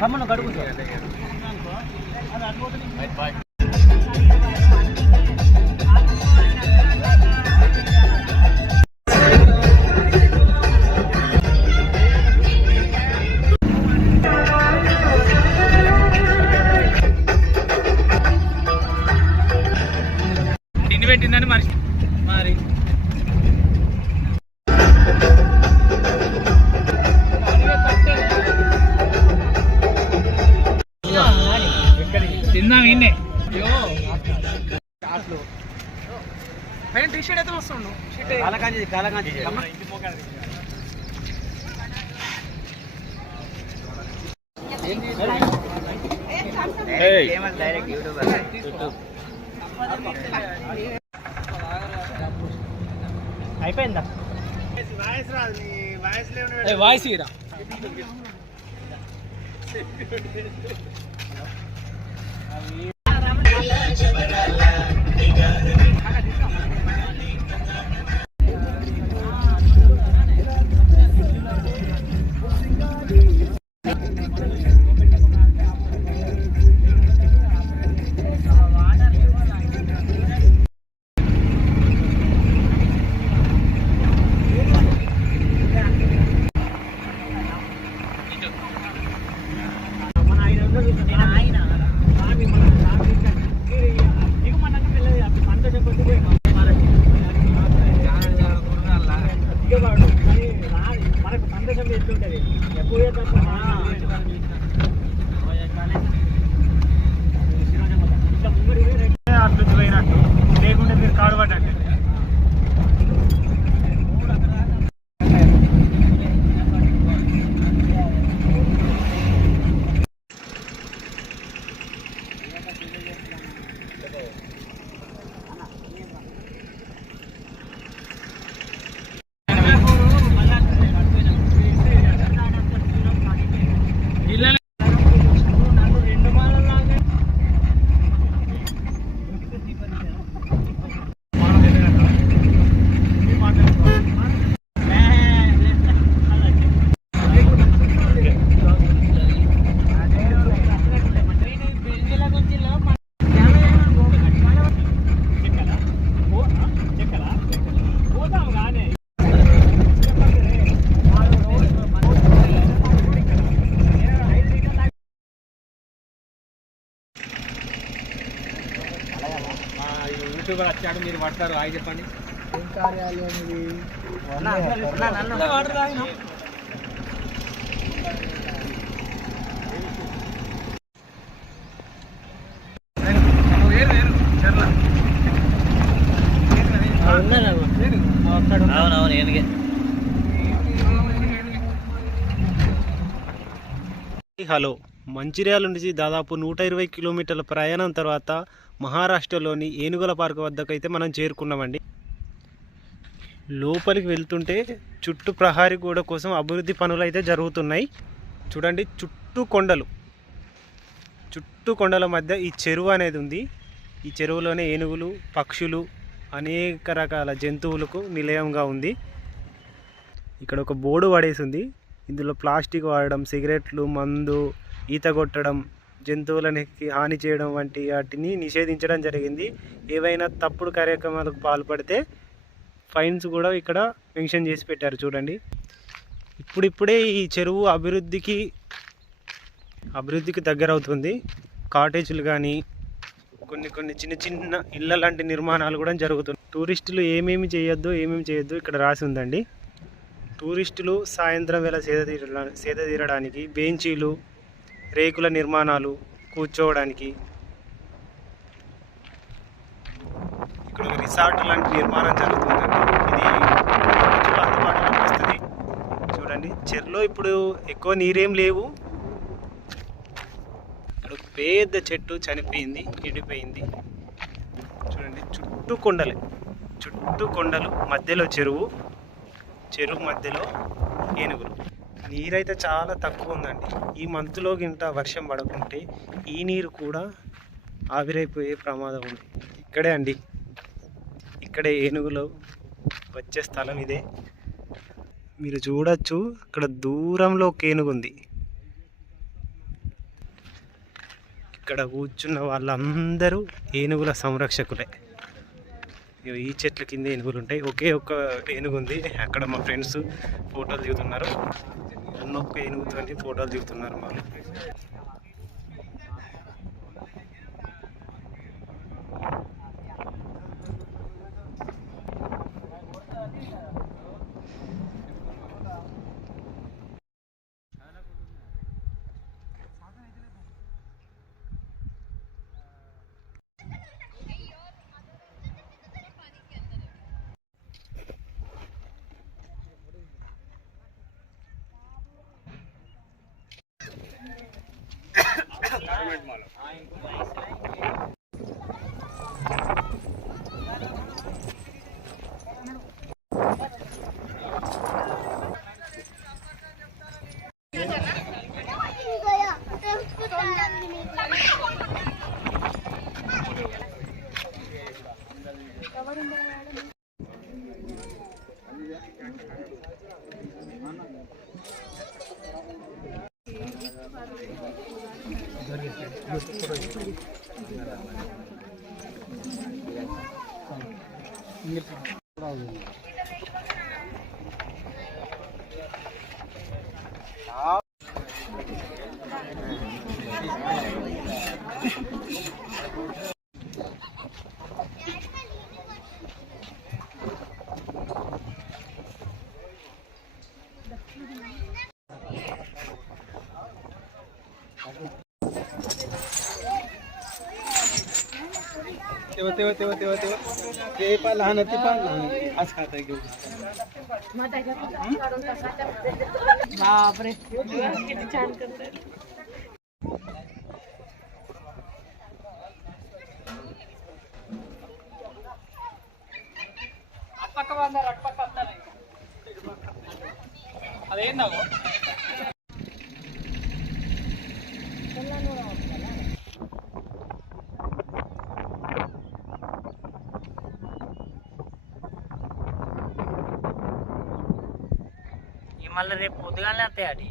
కమ్మను గడుపుతా తిండి పెట్టిందని మరి మరి తిందాం ఇన్నే టీ షర్ట్ అయితే వస్తుండు కాలకాంచి అయిపోయిందా వాయిస్ ఇరా మనకు సందేశం ఎట్లుంటది అట్లా పోయినట్టు లేకుంటే మీరు కాడు పడ్డట్టు యూట్యూబర్ వచ్చాడు మీరు పడతారు హాయ్ చెప్పండి ఏం కార్యాలయం ఇది వాటర్ తాగినా హలో, మంచిర్యాల నుంచి దాదాపు 120 కిలోమీటర్ల ప్రయాణం తర్వాత మహారాష్ట్రలోని ఏనుగుల పార్క్ వద్దకు అయితే మనం చేరుకున్నామండి. లోపలికి వెళ్తుంటే చుట్టూ ప్రహారీ గోడ కోసం అభివృద్ధి పనులు అయితే జరుగుతున్నాయి. చూడండి, చుట్టూ కొండల మధ్య ఈ చెరువు అనేది ఉంది. ఈ చెరువులోనే ఏనుగులు, పక్షులు, అనేక రకాల జంతువులకు నిలయంగా ఉంది. ఇక్కడ ఒక బోర్డు పడేసి ఉంది. ఇందులో ప్లాస్టిక్ వాడడం, సిగరెట్లు, మందు, ఈత కొట్టడం, జంతువులని హాని చేయడం వంటి వాటిని నిషేధించడం జరిగింది. ఏవైనా తప్పుడు కార్యక్రమాలకు పాల్పడితే ఫైన్స్ కూడా ఇక్కడ మెన్షన్ చేసి పెట్టారు. చూడండి, ఇప్పుడిప్పుడే ఈ చెరువు అభివృద్ధికి దగ్గర అవుతుంది. కాటేజీలు కానీ కొన్ని చిన్న చిన్న ఇళ్ళ లాంటి నిర్మాణాలు కూడా జరుగుతున్నాయి. టూరిస్టులు ఏమేమి చేయొద్దు ఇక్కడ రాసి ఉందండి. టూరిస్టులు సాయంత్రం వేళ సేద తీరడానికి బెంచీలు, రేకుల నిర్మాణాలు, కూర్చోవడానికి ఇక్కడ ఒక రిసార్ట్ లాంటి నిర్మాణం జరుగుతుందండి. ఇది అందుబాటులోకి వస్తుంది. చూడండి, చెరువులో ఇప్పుడు ఎక్కువ నీరేం లేవు. ఇక్కడ ఒక పెద్ద చెట్టు చనిపోయింది, ఎండిపోయింది. చూడండి, చుట్టూ కొండలు, మధ్యలో చెరువు మధ్యలో ఏనుగులు. నీరైతే చాలా తక్కువ ఉందండి. ఈ మంత్లో గింట వర్షం పడకుంటే ఈ నీరు కూడా ఆవిరైపోయే ప్రమాదం ఉంది. ఇక్కడే ఏనుగులు వచ్చే స్థలం ఇదే. మీరు చూడొచ్చు అక్కడ దూరంలో ఒక ఏనుగు ఉంది. ఇక్కడ కూర్చున్న వాళ్ళందరూ ఏనుగుల సంరక్షకులే. ఈ చెట్ల కింద ఏనుగులు ఉంటాయి. ఒకే ఒక్క ఏనుగు ఉంది. అక్కడ మా ఫ్రెండ్స్ ఫోటోలు దిగుతున్నారు. ఒక్క ఏనుగుతో ఫోటోలు దిగుతున్నారు వాళ్ళు. तेव्हा तेव्हा तेव्हा तेव्हा तेव्हा ते पण लहान ती पण लहान आज खाता घेऊन बापरे किती छान करतात. అట్పక్క వందరు అట్పక్క వస్తానే అదేందావో మళ్ళీ రేపు పొద్దుగానే వస్తాయి.